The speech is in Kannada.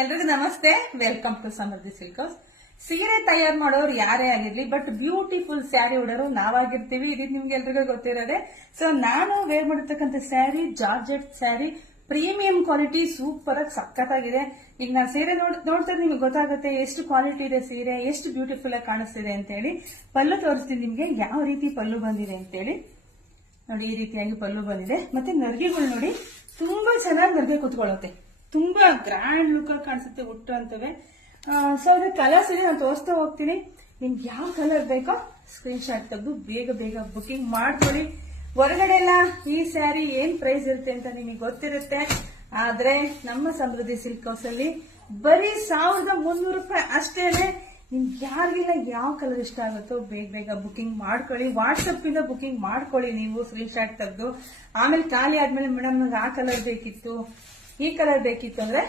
ಎಲ್ರಿಗೂ ನಮಸ್ತೆ. Welcome to Samruddhi silk house. ಸೀರೆ ತಯಾರು ಮಾಡೋರು ಯಾರೇ ಆಗಿರ್ಲಿ, ಬಟ್ ಬ್ಯೂಟಿಫುಲ್ ಸ್ಯಾರಿ ಉಡೋರು ನಾವಾಗಿರ್ತೀವಿ. ಇದು ನಿಮ್ಗೆ ಎಲ್ರಿಗೂ ಗೊತ್ತಿರೋದೆ. ಸೊ ನಾನು ವೇರ್ ಮಾಡಿರ್ತಕ್ಕಂಥ saree georgette saree, premium quality, super ಆಗಿ ಸಖತ್ತಾಗಿದೆ. ಈಗ ನಾನು ಸೀರೆ ನೋಡ್ತಾರೆ ನಿಮ್ಗೆ ಗೊತ್ತಾಗುತ್ತೆ ಎಷ್ಟು ಕ್ವಾಲಿಟಿ ಇದೆ ಸೀರೆ, ಎಷ್ಟು ಬ್ಯೂಟಿಫುಲ್ ಆಗಿ ಕಾಣಿಸ್ತಿದೆ ಅಂತ ಹೇಳಿ. ಪಲ್ಲು ತೋರಿಸ್ತೀನಿ ನಿಮ್ಗೆ ಯಾವ ರೀತಿ ಪಲ್ಲು ಬಂದಿದೆ ಅಂತ ಹೇಳಿ. ನೋಡಿ, ಈ ರೀತಿಯಾಗಿ ಪಲ್ಲು ಬಂದಿದೆ. ಮತ್ತೆ ನರ್ಗೆಗಳು ನೋಡಿ, ತುಂಬಾ ಚೆನ್ನಾಗಿ ನರ್ಗೆ ಕುತ್ಕೊಳ್ಳುತ್ತೆ, ತುಂಬಾ ಗ್ರ್ಯಾಂಡ್ ಲುಕ್ ಆಗಿ ಕಾಣಿಸುತ್ತೆ, ಉಟ್ಟು ಅಂತವೆ. ಸೊ ಅದ್ರ ಕಲರ್ಸ್ ಇದೆ, ನಾನು ತೋರಿಸ್ತಾ ಹೋಗ್ತೀನಿ. ನಿಮ್ಗೆ ಯಾವ ಕಲರ್ ಬೇಕೋ ಸ್ಕ್ರೀನ್ ಶಾಟ್ ತೆಗೆದು ಬೇಗ ಬೇಗ ಬುಕಿಂಗ್ ಮಾಡ್ಕೊಳ್ಳಿ. ಹೊರಗಡೆ ಎಲ್ಲ ಈ ಸ್ಯಾರಿ ಏನ್ ಪ್ರೈಸ್ ಇರುತ್ತೆ ಅಂತ ನಿಮಗೆ ಗೊತ್ತಿರುತ್ತೆ, ಆದ್ರೆ ನಮ್ಮ ಸಮೃದ್ಧಿ ಸಿಲ್ಕ್ ಹೌಸ್ ಅಲ್ಲಿ ಬರೀ 1300 ರೂಪಾಯಿ ಅಷ್ಟೇನೆ. ನಿಮ್ಗೆ ಯಾರಿಗೆಲ್ಲ ಯಾವ ಕಲರ್ ಇಷ್ಟ ಆಗುತ್ತೋ ಬೇಗ ಬೇಗ ಬುಕಿಂಗ್ ಮಾಡ್ಕೊಳ್ಳಿ. ವಾಟ್ಸಪ್ ಇಂದ ಬುಕಿಂಗ್ ಮಾಡ್ಕೊಳ್ಳಿ ನೀವು ಸ್ಕ್ರೀನ್ ಶಾಟ್ ತೆಗೆದು. ಆಮೇಲೆ ಖಾಲಿ ಆದ್ಮೇಲೆ ಮೇಡಮ್ ನಂಗೆ ಆ ಕಲರ್ ಬೇಕಿತ್ತು, ಈ ಕಲರ್ ಬೇಕಿತ್ತು ಅಂದ್ರೆ